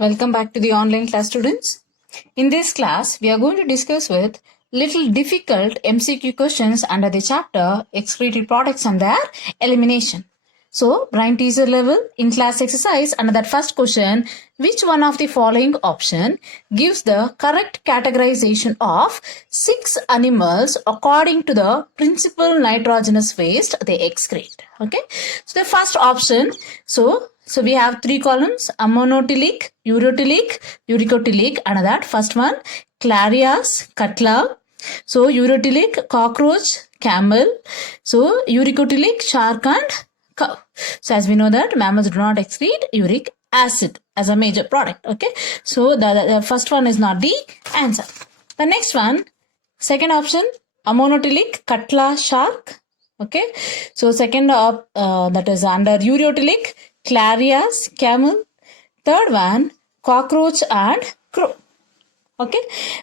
Welcome back to the online class, students. In this class, we are going to discuss with little difficult MCQ questions under the chapter excretory products and their elimination. So, brain teaser level in class exercise under that first question, which one of the following option gives the correct categorization of 6 animals according to the principal nitrogenous waste they excrete? Okay. So, the first option, so we have 3 columns: ammonotelic, urotelic, uricotelic, and that first one, Clarias, Cutla. So urotelic, cockroach, camel. So uricotelic, shark and cow. So as we know that mammals do not excrete uric acid as a major product. Okay. So the first one is not the answer. The next one, second option, ammonotelic, Cutla, shark. Okay. So second that is under urotelic, Clarias, camel. Third one, cockroach and crow. Okay.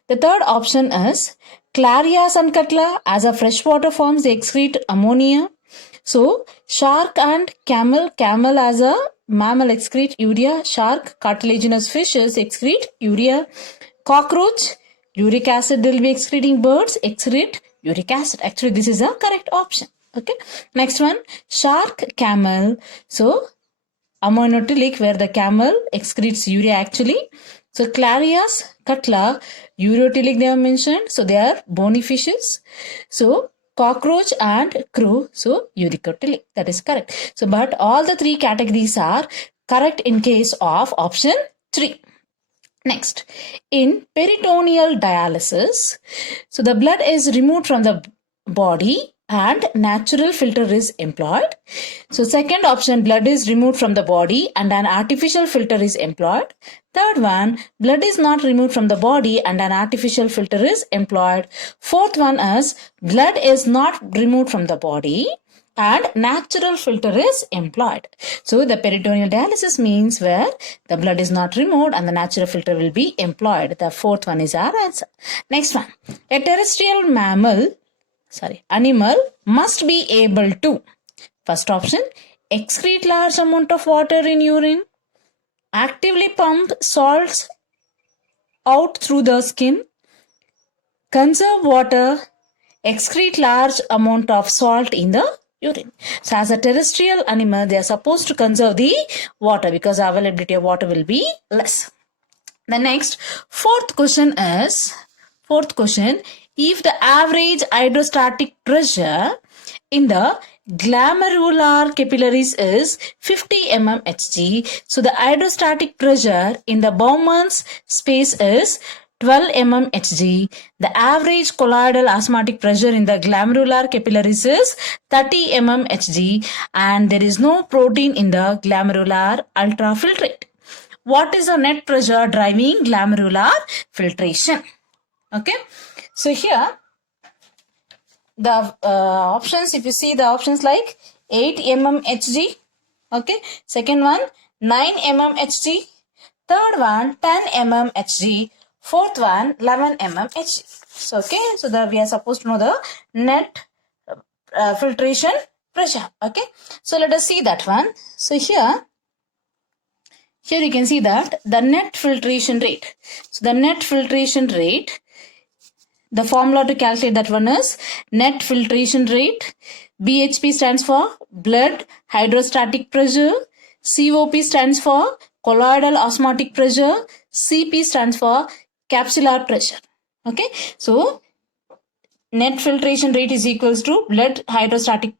The third option is Clarias and Cutla. As a freshwater forms, they excrete ammonia. So shark and camel as a mammal excrete urea. Shark, cartilaginous fishes excrete urea. Cockroach, uric acid will be excreting. Birds excrete uric acid. Actually, this is a correct option. Okay. Next one, shark, camel. So ammonotelic, where the camel excretes urea actually. So Clarias, Cutla, urotelic they have mentioned. So they are bony fishes. So cockroach and crow, so uricotelic. That is correct. So but all the 3 categories are correct in case of option 3. Next, in peritoneal dialysis, so the blood is removed from the body and natural filter is employed. So second option, blood is removed from the body and an artificial filter is employed. Third one, blood is not removed from the body and an artificial filter is employed. Fourth one is blood is not removed from the body and natural filter is employed. So the peritoneal dialysis means where the blood is not removed and the natural filter will be employed. The fourth one is our answer. Next one, a terrestrial animal must be able to, first option, excrete large amount of water in urine, actively pump salts out through the skin, conserve water, excrete large amount of salt in the urine. So as a terrestrial animal, they are supposed to conserve the water because availability of water will be less. The next, fourth question, if the average hydrostatic pressure in the glomerular capillaries is 50 mmHg, so the hydrostatic pressure in the Bowman's space is 12 mmHg. The average colloidal osmotic pressure in the glomerular capillaries is 30 mmHg, and there is no protein in the glomerular ultrafiltrate. What is the net pressure driving glomerular filtration? Okay. So here, the options, if you see the options like 8 mmHg, okay, second one 9 mmHg, third one 10 mmHg, fourth one 11 mmHg. So okay, so we are supposed to know the net filtration pressure. Okay, so let us see that one. So here you can see that the net filtration rate. So the net filtration rate, the formula to calculate that one is net filtration rate. BHP stands for blood hydrostatic pressure. COP stands for colloidal osmotic pressure. CP stands for capsular pressure. Okay. So net filtration rate is equals to blood hydrostatic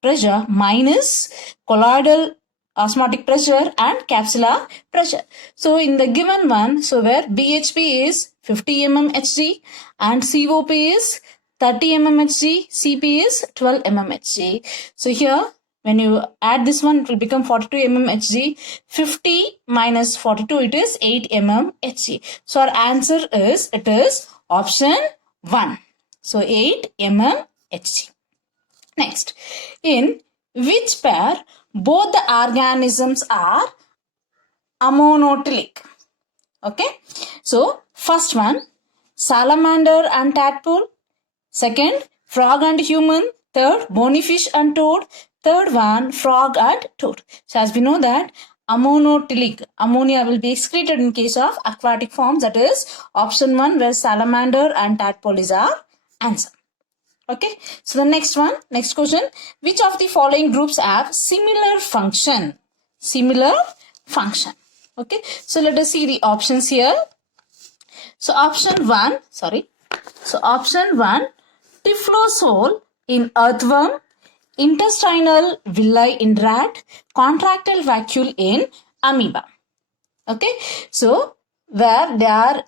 pressure minus colloidal osmotic pressure and capsular pressure. So in the given one, so where BHP is 50 mmHg and COP is 30 mmHg, CP is 12 mmHg. So here when you add this one, it will become 42 mmHg. 50 minus 42, it is 8 mmHg. So our answer is, it is option 1. So 8 mmHg. Next, in which pair both the organisms are ammonotelic? Okay. So first one, salamander and tadpole. Second, frog and human. Third, bony fish and toad. Third one, frog and toad. So as we know that ammonotilic. Ammonia will be excreted in case of aquatic forms. That is option 1, where salamander and tadpoles are answer. Okay. So the next question. Which of the following groups have similar function? Similar function. Okay. So let us see the options here. So option 1, typhlosole in earthworm, intestinal villi in rat, contractile vacuole in amoeba. Okay, so where they are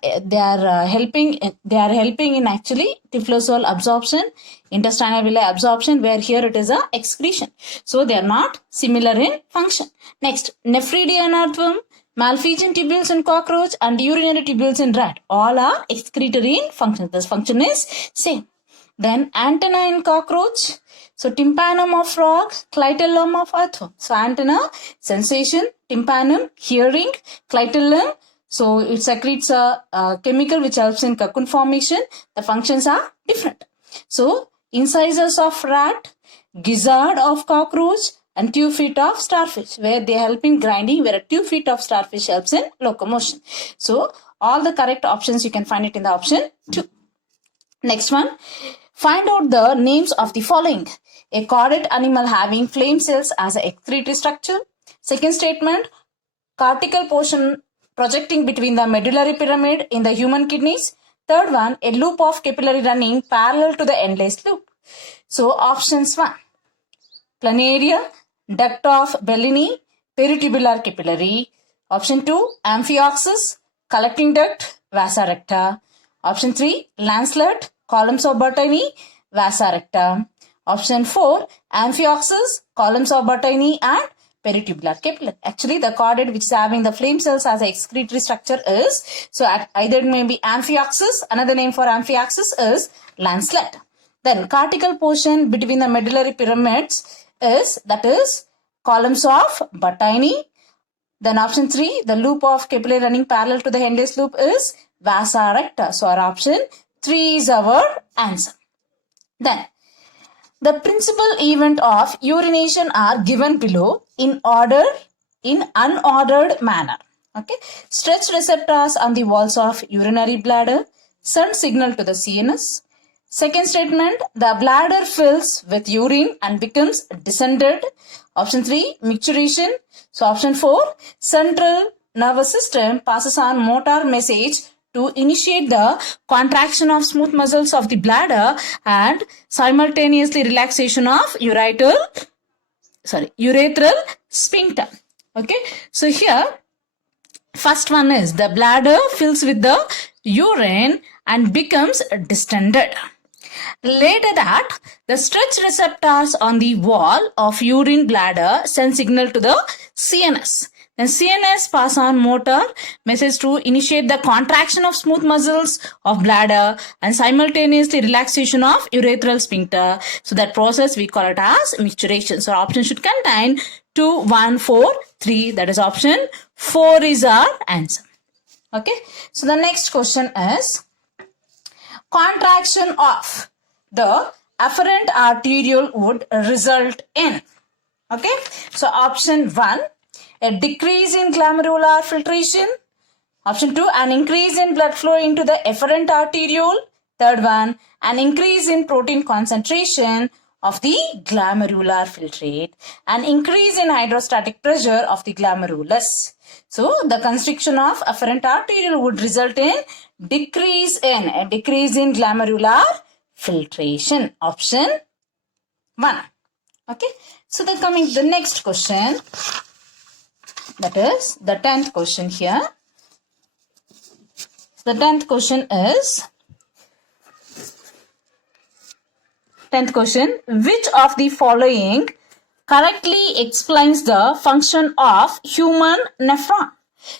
helping in actually typhlosole absorption, intestinal villi absorption, where here it is a excretion. So they are not similar in function. Next, nephridia in earthworm, malphizian tubules in cockroach, and urinary tubules in rat. All are excretory in function. This function is same. Then antenna in cockroach. So tympanum of frog, clitellum of earthworm. So antenna, sensation, tympanum, hearing, clitellum. So it secretes a chemical which helps in cocoon formation. The functions are different. So incisors of rat, gizzard of cockroach, and tube feet of starfish, where they help in grinding, where a tube feet of starfish helps in locomotion. So all the correct options you can find it in the option 2. Next one, find out the names of the following. A chordate animal having flame cells as an excretory structure. Second statement, cortical portion projecting between the medullary pyramid in the human kidneys. Third one, a loop of capillary running parallel to the endless loop. So options 1, planaria, duct of Bellini, peritubular capillary. Option 2, amphioxus, collecting duct, vasa recta. Option 3, lancelet, columns of Bertini, vasa recta. Option 4, amphioxus, columns of Bertini, and peritubular capillary. Actually, the chordate which is having the flame cells as an excretory structure is, so either it may be amphioxus, another name for amphioxus is lancelet. Then cortical portion between the medullary pyramids is, that is columns of Bertini. Then option 3, the loop of capillary running parallel to the endless loop is vasa recta. So our option 3 is our answer. Then the principal event of urination are given below in unordered manner. Okay, stretched receptors on the walls of urinary bladder send signal to the CNS. Second statement, the bladder fills with urine and becomes distended. Option 3, micturition. So option 4, central nervous system passes on motor message to initiate the contraction of smooth muscles of the bladder and simultaneously relaxation of urethral sphincter. Okay, so here first one is the bladder fills with the urine and becomes distended. Later that the stretch receptors on the wall of urine bladder send signal to the CNS. Then CNS pass on motor message to initiate the contraction of smooth muscles of bladder and simultaneously relaxation of urethral sphincter. So that process we call it as micturition. So option should contain 2, 1, 4, 3. That is option 4 is our answer. Okay. So the next question is contraction of the afferent arteriole would result in. Okay. So option 1, a decrease in glomerular filtration. Option 2, an increase in blood flow into the efferent arteriole. Third one, an increase in protein concentration of the glomerular filtrate. An increase in hydrostatic pressure of the glomerulus. So the constriction of afferent arteriole would result in a decrease in glomerular filtration. Option 1. Okay. So the next question. That is the 10th question here. The 10th question is, 10th question, which of the following correctly explains the function of human nephron?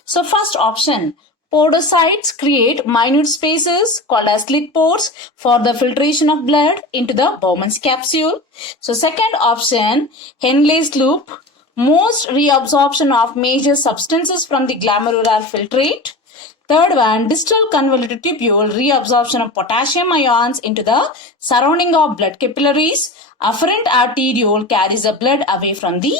So first option, podocytes create minute spaces called as slit pores for the filtration of blood into the Bowman's capsule. So second option, Henle's loop, most reabsorption of major substances from the glomerular filtrate. Third one, distal convoluted tubule, reabsorption of potassium ions into the surrounding of blood capillaries. Afferent arteriole carries the blood away from the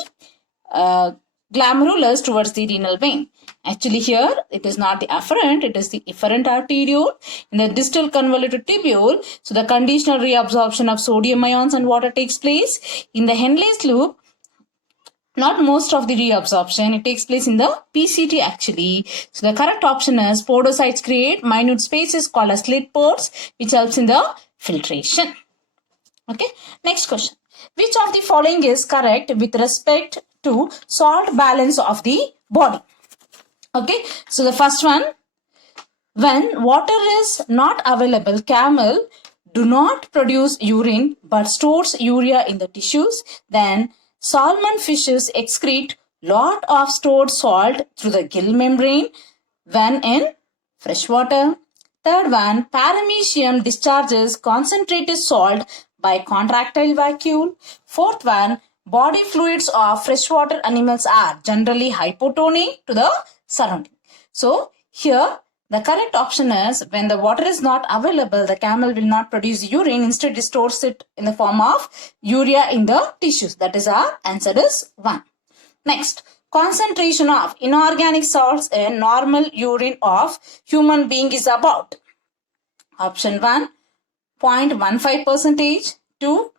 glomerulus towards the renal vein. Actually here it is not the afferent, it is the efferent arteriole in the distal convoluted tubule. So the conditional reabsorption of sodium ions and water takes place. In the Henle's loop, not most of the reabsorption, it takes place in the PCT actually. So the correct option is podocytes create minute spaces called as slit pores, which helps in the filtration. Okay, next question. Which of the following is correct with respect to salt balance of the body? Okay, so the first one, when water is not available, camel do not produce urine but stores urea in the tissues. Then salmon fishes excrete lot of stored salt through the gill membrane when in fresh water. Third one, paramecium discharges concentrated salt by contractile vacuole. Fourth one, body fluids of freshwater animals are generally hypotonic to the surrounding. So here the correct option is when the water is not available, the camel will not produce urine. Instead, it stores it in the form of urea in the tissues. That is our answer is 1. Next, concentration of inorganic salts in normal urine of human being is about. Option 1, 0.15 percentage, 2,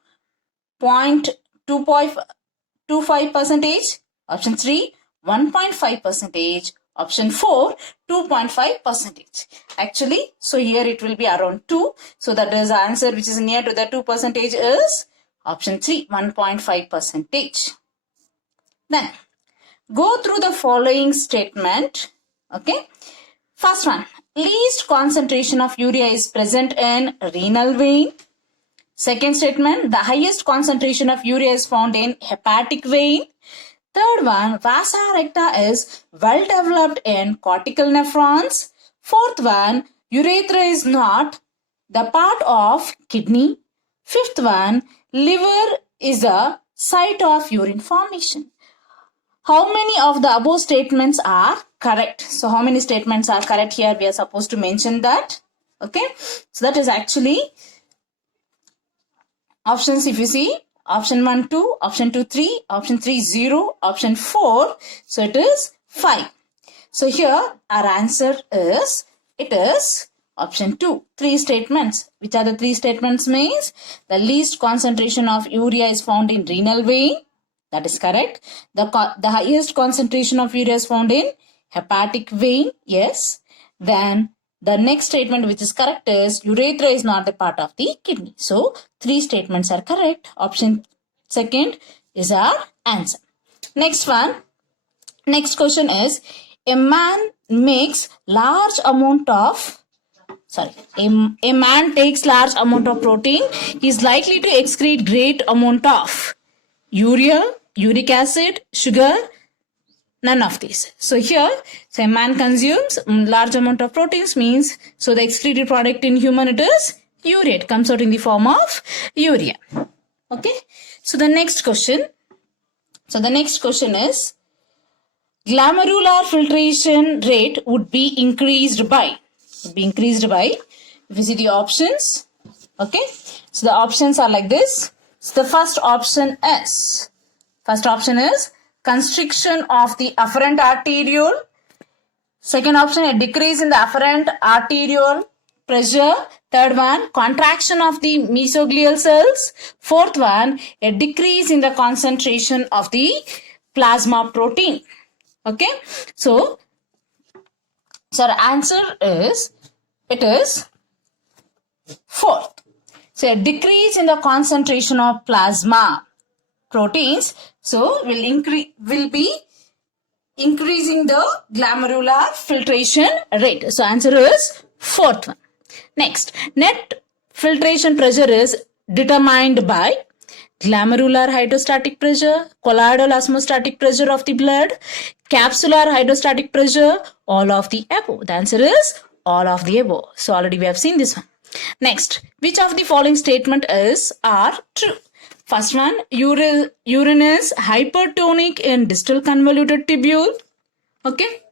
0.25 percentage, option 3, 1.5 percentage, option 4, 2.5 percentage. Actually, so here it will be around 2. So that is the answer which is near to the 2 percentage is option 3, 1.5 percentage. Then go through the following statement. Okay. First one, least concentration of urea is present in renal vein. Second statement, the highest concentration of urea is found in hepatic vein. Third one, vasa recta is well developed in cortical nephrons. Fourth one, urethra is not the part of kidney. Fifth one, liver is a site of urine formation. How many of the above statements are correct? So how many statements are correct here? We are supposed to mention that. Okay. So that is actually options if you see. Option 1, 2, option 2, 3, option 3, 0, option 4. So it is 5. So here our answer is, it is option 2, 3 statements. Which are the 3 statements means? The least concentration of urea is found in renal vein. That is correct. The highest concentration of urea is found in hepatic vein. Yes. Then the next statement which is correct is urethra is not the part of the kidney. So 3 statements are correct. Option 2 is our answer. Next one. Next question is, a man makes large amount of a man takes large amount of protein. He is likely to excrete great amount of urea, uric acid, sugar, none of these. So here, a man consumes large amount of proteins means, so the excreted product in human it is urea. It comes out in the form of urea. Okay. So the next question. So the next question is, glomerular filtration rate would be increased by. If you see the options. Okay. So the options are like this. So the first option is constriction of the afferent arteriole. Second option, a decrease in the afferent arteriole pressure. Third one, contraction of the mesoglial cells. Fourth one, a decrease in the concentration of the plasma protein. Okay. So our answer is, it is fourth. So a decrease in the concentration of plasma proteins, so will be increasing the glomerular filtration rate. So answer is fourth one. Next, net filtration pressure is determined by glomerular hydrostatic pressure, colloidal osmostatic pressure of the blood, capsular hydrostatic pressure, all of the above. The answer is all of the above. So already we have seen this one. Next, which of the following statement are true? First one, urine is hypertonic in distal convoluted tubule. Okay.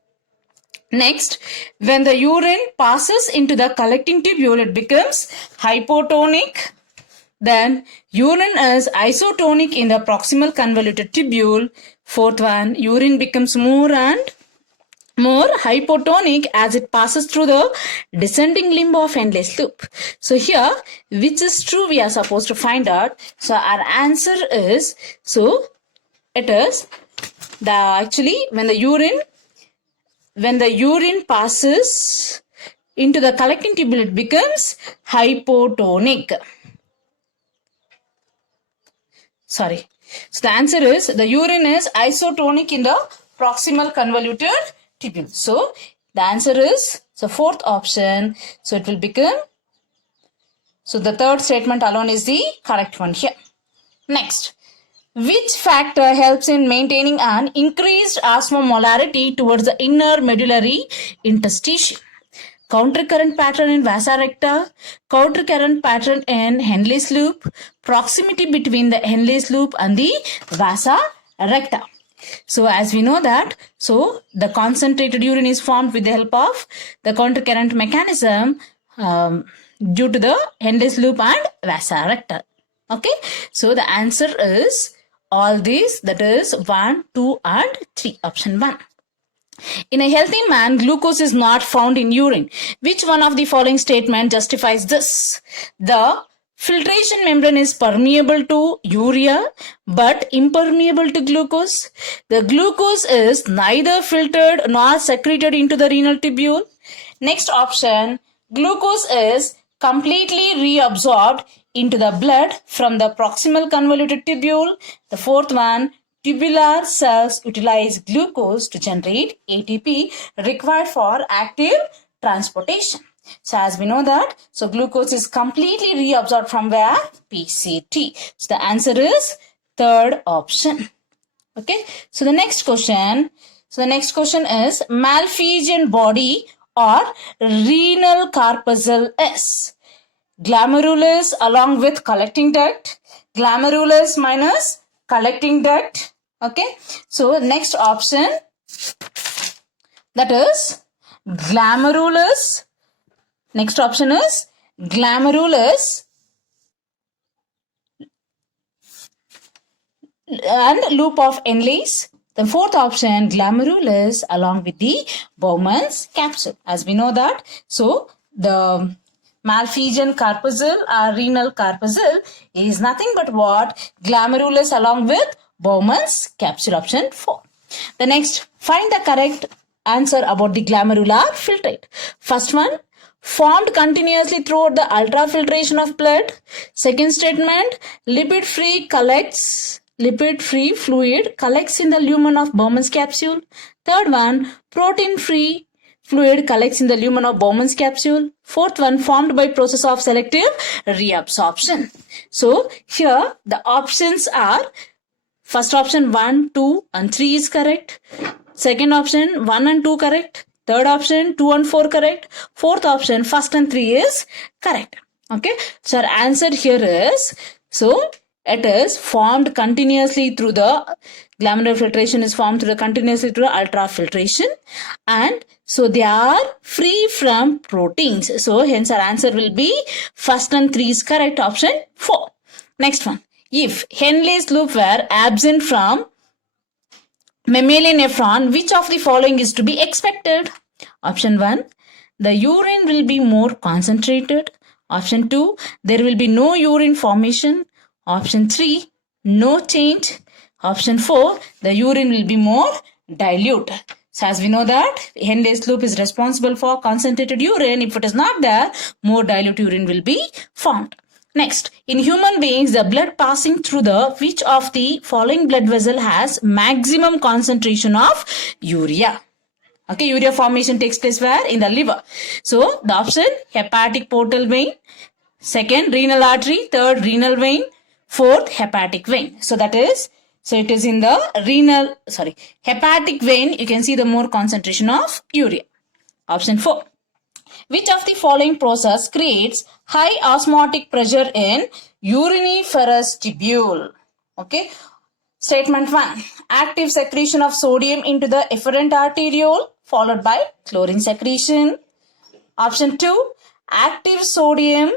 Next, when the urine passes into the collecting tubule, it becomes hypotonic. Then urine is isotonic in the proximal convoluted tubule. Fourth one, urine becomes more and more hypotonic as it passes through the descending limb of Henle's loop. So here, which is true, we are supposed to find out. So our answer is, so it is when the urine passes into the collecting tubule, it becomes hypotonic. Sorry. So the answer is the urine is isotonic in the proximal convoluted tubule. So the answer is, so fourth option. So it will become, so the third statement alone is the correct one here. Next, which factor helps in maintaining an increased osmolarity towards the inner medullary interstitium? Countercurrent pattern in vasa recta, countercurrent pattern in Henle's loop, proximity between the Henle's loop and the vasa recta. So as we know that, so the concentrated urine is formed with the help of the countercurrent mechanism due to the Henle's loop and vasa recta. Okay, so the answer is all these, that is 1, 2 and 3, option 1. In a healthy man, glucose is not found in urine. Which one of the following statement justifies this? The filtration membrane is permeable to urea but impermeable to glucose. The glucose is neither filtered nor secreted into the renal tubule. Next option, glucose is completely reabsorbed into the blood from the proximal convoluted tubule. The fourth one, tubular cells utilize glucose to generate ATP required for active transportation. So as we know that, so glucose is completely reabsorbed from where? PCT. So the answer is third option. Okay. So the next question. Is Malpighian body or renal corpuscle is glomerulus along with collecting duct, glomerulus minus collecting duct. Okay, so next option, that is glomerulus. Next option is glomerulus and loop of Henle's. The fourth option, glomerulus along with the Bowman's capsule. As we know that, so the Malpighian corpuscle or renal corpuscle is nothing but what? Glomerulus along with Bowman's capsule, option 4. The next, find the correct answer about the glomerular filtrate. First one, formed continuously throughout the ultrafiltration of blood. Second statement, lipid-free fluid collects in the lumen of Bowman's capsule. Third one, protein-free fluid collects in the lumen of Bowman's capsule. Fourth one, formed by process of selective reabsorption. So here the options are, first option 1, 2 and 3 is correct. Second option 1 and 2 correct. Third option 2 and 4 correct. Fourth option 1 and 3 is correct. Okay. So our answer here is, so it is formed continuously through the glomerular filtration is formed continuously through ultrafiltration, and so they are free from proteins. So hence our answer will be 1 and 3 is correct, option 4. Next one. If Henle's loop were absent from mammalian nephron, which of the following is to be expected? Option 1, the urine will be more concentrated. Option 2, there will be no urine formation. Option 3, no change. Option 4, the urine will be more dilute. So as we know that Henle's loop is responsible for concentrated urine. If it is not there, more dilute urine will be formed. Next, in human beings, the blood passing through which of the following blood vessel has maximum concentration of urea? Okay, urea formation takes place where? In the liver. So the option, hepatic portal vein. Second, renal artery. Third, renal vein. Fourth, hepatic vein. So that is, so it is in the hepatic vein. You can see the more concentration of urea. Option 4. Which of the following process creates high osmotic pressure in uriniferous tubule? Okay. Statement 1. Active secretion of sodium into the efferent arteriole followed by chlorine secretion. Option 2. Active sodium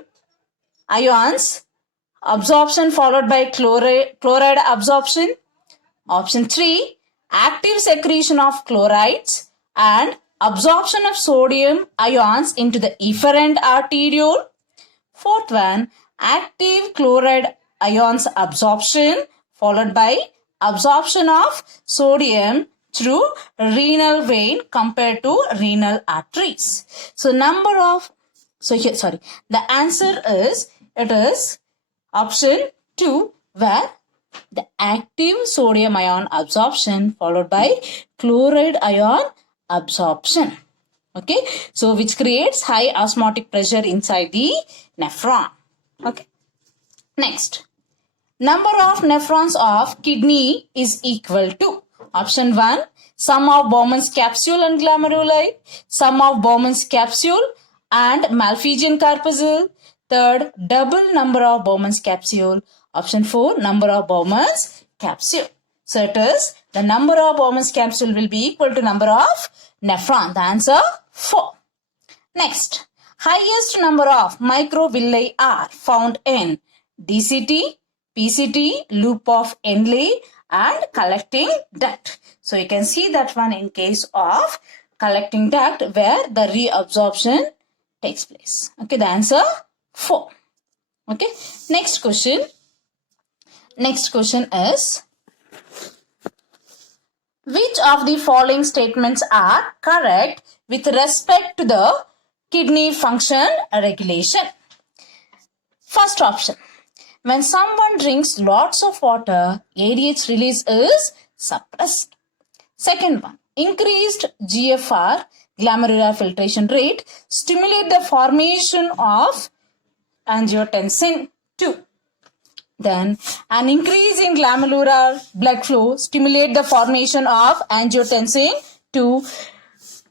ions absorption followed by chloride absorption. Option 3, active secretion of chlorides and absorption of sodium ions into the efferent arteriole. Fourth one, active chloride ions absorption followed by absorption of sodium through renal vein compared to renal arteries. So the answer is, it is option 2, where the active sodium ion absorption followed by chloride ion absorption. Okay, so which creates high osmotic pressure inside the nephron. Okay, next, number of nephrons of kidney is equal to, option 1, sum of Bowman's capsule and glomeruli, sum of Bowman's capsule and Malpighian corpuscle. Third, double number of Bowman's capsule. Option 4, number of Bowman's capsule. So it is the number of Bowman's capsule will be equal to number of nephron. The answer 4. Next, highest number of microvilli are found in DCT, PCT, loop of Henle and collecting duct. So you can see that one in case of collecting duct where the reabsorption takes place. Okay, the answer 4. Okay, next question. Next question is, which of the following statements are correct with respect to the kidney function regulation? First option, when someone drinks lots of water, ADH release is suppressed. Second one, increased GFR, glomerular filtration rate, stimulate the formation of angiotensin 2. Then, an increase in glomerular blood flow stimulate the formation of angiotensin 2.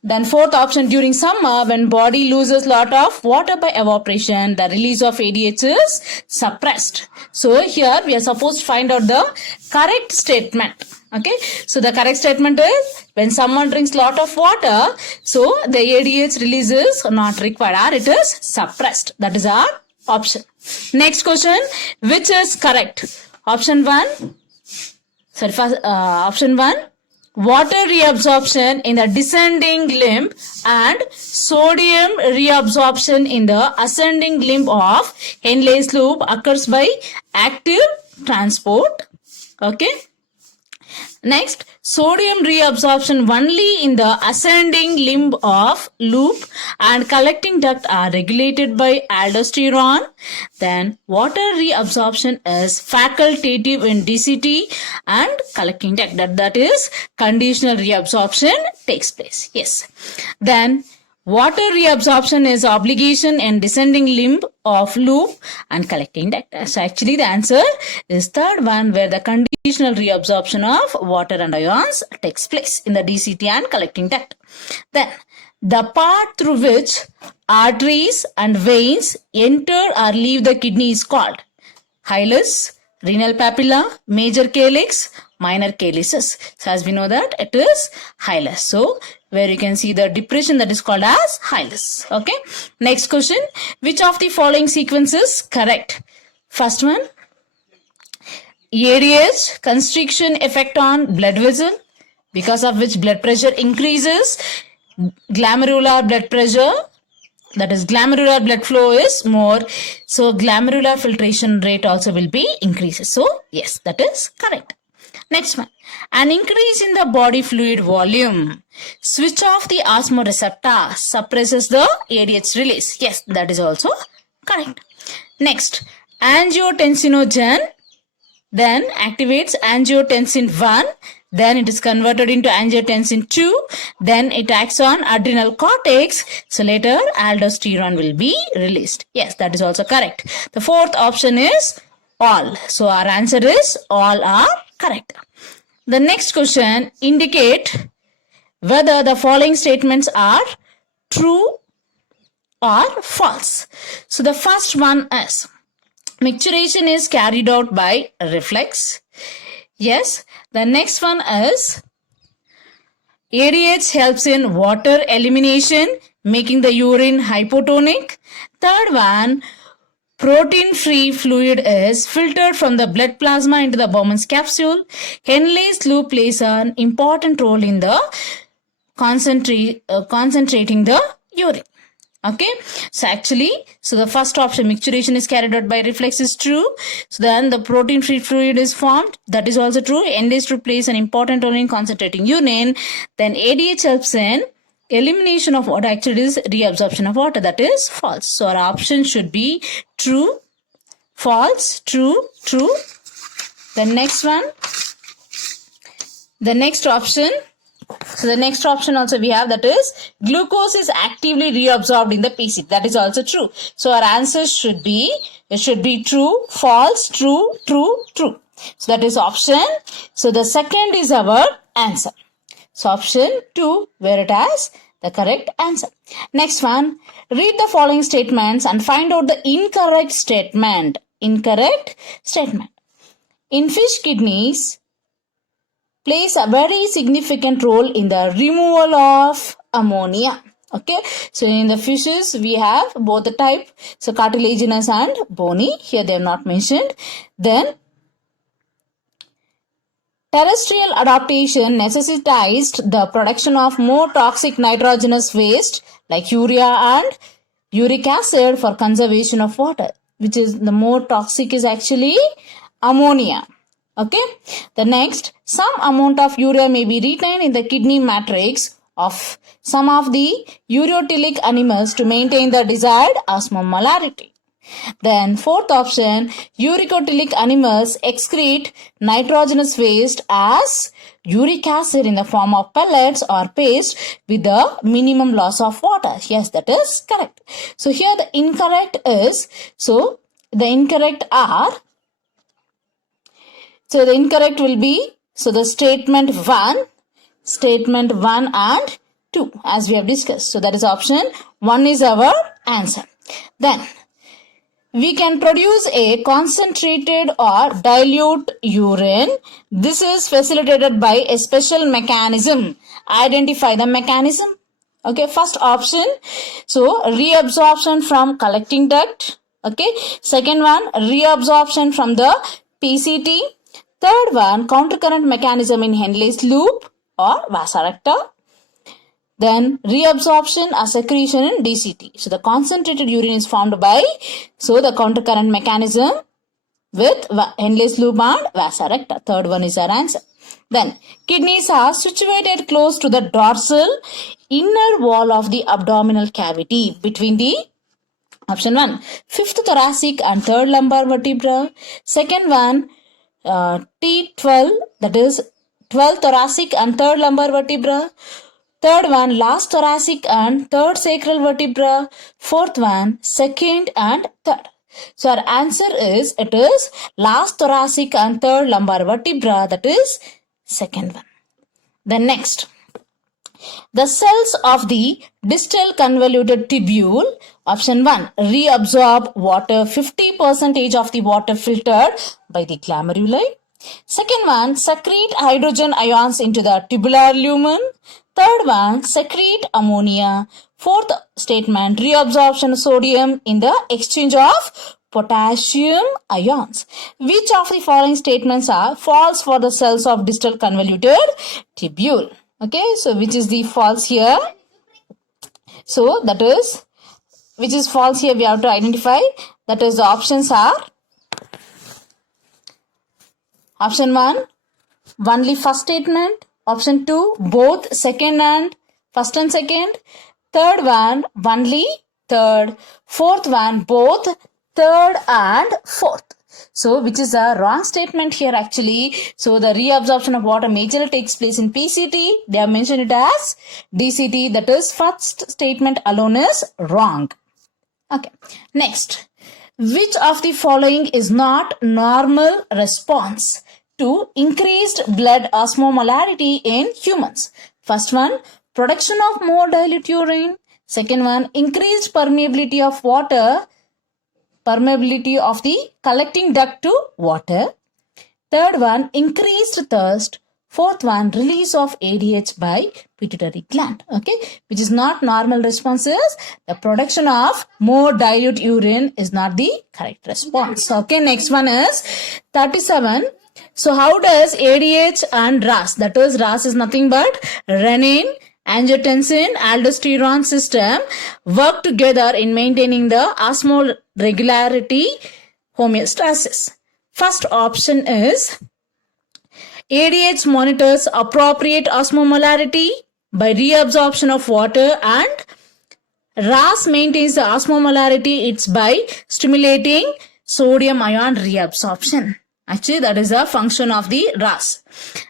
Then fourth option, during summer when body loses lot of water by evaporation, the release of ADH is suppressed. So here we are supposed to find out the correct statement. Okay, so the correct statement is, when someone drinks lot of water, so the ADH release is not required or it is suppressed. That is our option. Next question, which is correct? Option 1, option 1, water reabsorption in the descending limb and sodium reabsorption in the ascending limb of Henle's loop occurs by active transport. Okay. Next, sodium reabsorption only in the ascending limb of loop and collecting duct are regulated by aldosterone. Then, water reabsorption is facultative in DCT and collecting duct. That is, conditional reabsorption takes place. Yes. Then, water reabsorption is obligation in descending limb of loop and collecting duct. So actually the answer is third one, where the conditional reabsorption of water and ions takes place in the DCT and collecting duct. Then the part through which arteries and veins enter or leave the kidney is called hilus, renal papilla, major calyx, minor calyces. So as we know that it is hilus. So where you can see the depression, that is called as hilus. Okay. Next question. Which of the following sequence is correct? First one, ADH, constriction effect on blood vessel, because of which blood pressure increases. Glomerular blood pressure, that is glomerular blood flow is more. So glomerular filtration rate also will be increases. So yes, that is correct. Next one, an increase in the body fluid volume. Switch off the osmoreceptor, suppresses the ADH release. Yes, that is also correct. Next, angiotensinogen then activates angiotensin 1. Then it is converted into angiotensin 2. Then it acts on adrenal cortex. So later aldosterone will be released. Yes, that is also correct. The fourth option is all. So our answer is all are correct. The next question, indicate whether the following statements are true or false. So the first one is, micturition is carried out by reflex. Yes. The next one is, ADH helps in water elimination, making the urine hypotonic. Third one, Protein-free fluid is filtered from the blood plasma into the Bowman's capsule. Henle's loop plays an important role in the concentrating the urine. Okay, so actually, so the first option, micturition is carried out by reflex, is true. So then the protein-free fluid is formed. That is also true. Henle's loop plays an important role in concentrating urine. Then ADH helps in elimination of water. Actually, it is reabsorption of water. That is false. So our option should be true, false, true, true. The next one, the next option. So the next option also we have, that is glucose is actively reabsorbed in the PCT. That is also true. So our answer should be, it should be true, false, true, true, true. So that is option. So the second is our answer. So option 2, where it has the correct answer. Next one, read the following statements and find out the incorrect statement. Incorrect statement. In fish, kidneys plays a very significant role in the removal of ammonia. Okay, so in the fishes we have both the type, so cartilaginous and bony. Here they are not mentioned. Then terrestrial adaptation necessitated the production of more toxic nitrogenous waste like urea and uric acid for conservation of water, which is the more toxic is actually ammonia. Okay, the next, some amount of urea may be retained in the kidney matrix of some of the ureotylic animals to maintain the desired osmolarity. Then fourth option, ureotylic animals excrete nitrogenous waste as uric acid in the form of pellets or paste with the minimum loss of water. Yes, that is correct. So here the incorrect is, so the incorrect are, so the incorrect will be, so the statement 1 and 2 as we have discussed. So that is option 1 is our answer. Then we can produce a concentrated or dilute urine. This is facilitated by a special mechanism. Identify the mechanism. Okay, first option, so reabsorption from collecting duct. Okay, second one, reabsorption from the PCT. Third one, countercurrent mechanism in Henle's loop or vasorector. Then reabsorption or secretion in DCT. So the concentrated urine is formed by, so the countercurrent mechanism with Henle's loop and vasorector. Third one is our answer. Then kidneys are situated close to the dorsal inner wall of the abdominal cavity between the option 1, 5th thoracic and 3rd lumbar vertebra. Second one, T12, that is 12th thoracic and 3rd lumbar vertebra. Third one, last thoracic and 3rd sacral vertebra. Fourth one, 2nd and 3rd. So our answer is, it is last thoracic and 3rd lumbar vertebra, that is 2nd one. Then next, the cells of the distal convoluted tubule, option 1, reabsorb water, 50% of the water filtered by the glomeruli. Second one, secrete hydrogen ions into the tubular lumen. Third one, secrete ammonia. Fourth statement, reabsorption of sodium in the exchange of potassium ions. Which of the following statements are false for the cells of distal convoluted tubule? Okay, so which is the false here? So that is, which is false here we have to identify. That is, the options are option 1, only first statement. Option 2, both second and first and second. Third one, only third. Fourth one, both third and fourth. So which is a wrong statement here actually. So the reabsorption of water majorly takes place in PCT. They have mentioned it as DCT. That is, first statement alone is wrong. Okay. Next, which of the following is not normal response to increased blood osmolarity in humans? First one, production of more dilute urine. Second one, increased permeability of water, permeability of the collecting duct to water. Third one, increased thirst. Fourth one, release of ADH by pituitary gland. Okay, which is not normal responses. The production of more dilute urine is not the correct response. Okay, next one is 37. So how does ADH and RAS, that is RAS is nothing but renin, angiotensin, aldosterone system, work together in maintaining the osmoregularity homeostasis? First option is ADH monitors appropriate osmomolarity by reabsorption of water, and RAS maintains the osmomolarity it's by stimulating sodium ion reabsorption. Actually, that is a function of the RAS.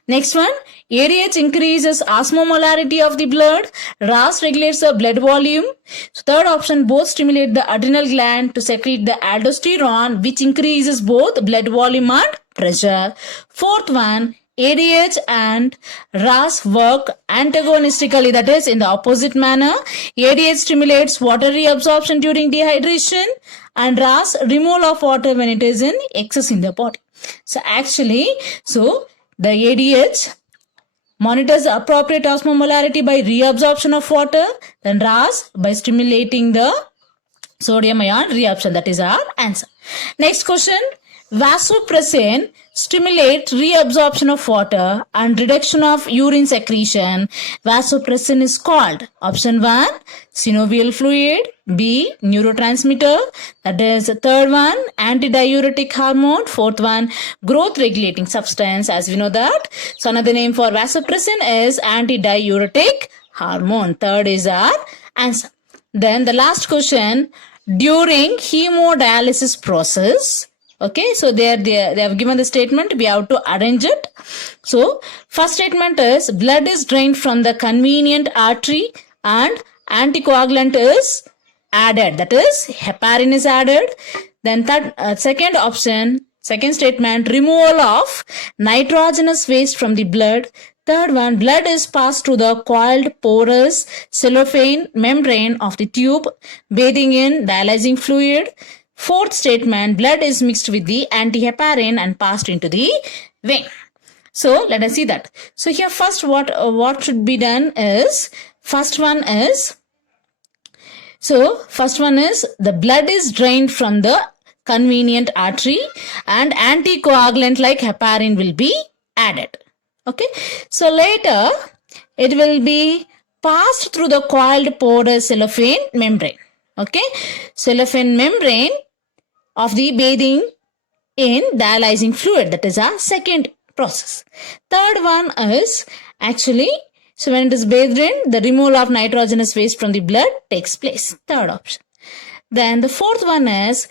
Next one, ADH increases osmomolarity of the blood. RAS regulates the blood volume. So third option, both stimulate the adrenal gland to secrete the aldosterone, which increases both blood volume and pressure. Fourth one, ADH and RAS work antagonistically, that is in the opposite manner. ADH stimulates water reabsorption during dehydration, and RAS removal of water when it is in excess in the body. So actually, the ADH monitors the appropriate osmomolarity by reabsorption of water, then RAS by stimulating the sodium ion reabsorption. That is our answer. Next question, vasopressin stimulates reabsorption of water and reduction of urine secretion. Vasopressin is called option 1, synovial fluid, B, neurotransmitter, that is the third one, antidiuretic hormone, fourth one, growth regulating substance, as we know that. So another name for vasopressin is antidiuretic hormone. Third is our answer. Then the last question, during hemodialysis process, okay, so they have given the statement, we have to arrange it. So first statement is blood is drained from the convenient artery and anticoagulant is added, that is heparin is added. Then second option, second statement, removal of nitrogenous waste from the blood. Third one, blood is passed through the coiled porous cellophane membrane of the tube, bathing in dialysing fluid. Fourth statement, blood is mixed with the antiheparin and passed into the vein. So let us see that. So here first what should be done is, first one is the blood is drained from the convenient artery and anticoagulant like heparin will be added. Okay, so later it will be passed through the coiled porous cellophane membrane. Okay, cellophane membrane of the bathing in dialysing fluid, that is our second process. Third one is actually, so when it is bathed in, the removal of nitrogenous waste from the blood takes place. Third option. Then the fourth one is,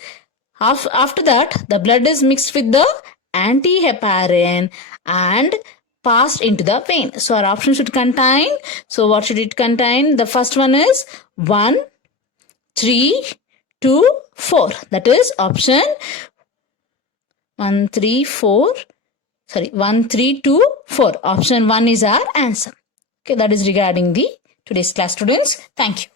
after that the blood is mixed with the antiheparin and passed into the vein. So our option should contain, so what should it contain? The first one is 1, 3, 2, 4. That is option 1, 3, 2, 4. Option 1 is our answer. Okay, that is regarding the today's class, students. Thank you.